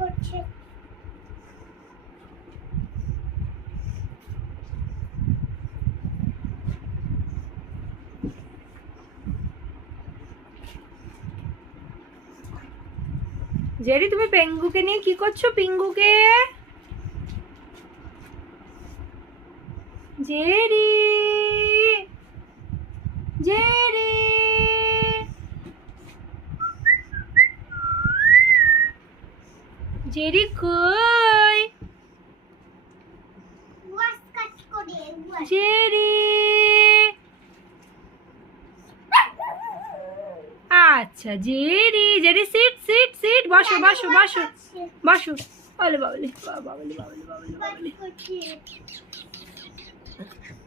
করছে। জেরি তুমি পেঙ্গুকে নিয়ে কি করছো? পিঙ্গুকে, জেরি, জেরি, জেরি কই? ওয়াশ কাট করে ওয়াশ। জেরি, আচ্ছা Jerry, Jerry sit sit sit, বসো বসো বসো বসো। বলে বাবলি বাবলি বাবলি বাবলি বাবলি।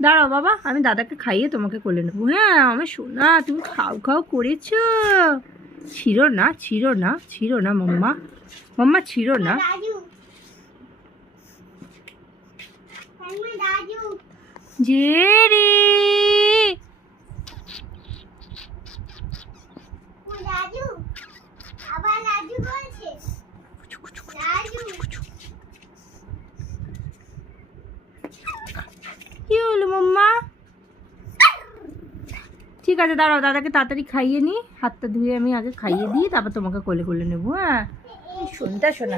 দাঁড়াও বাবা, আমি দাদাকে খাইয়ে তোমাকে কোলে নেবো। হ্যাঁ আমার সোনা, তুমি খাও খাও করেছো। ছিড়ো না ছিড়ো না ছিড়ো না মাম্মা, মাম্মা ছিড়ো না। রাজু, আমি রাজু। জেরি, ও রাজু, আবার রাজু বলছে। রাজু, কি হলো মাম্মা? ঠিক আছে দাঁড়াও, দাদাকে তাড়াতাড়ি খাইয়ে নি, হাতটা ধুয়ে আমি আগে খাইয়ে দিই, তারপর তোমাকে কোলে কোলে নেবো। হ্যাঁ শোনতা শোনা,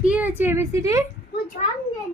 কি হয়েছে এবিসিডি? ও জান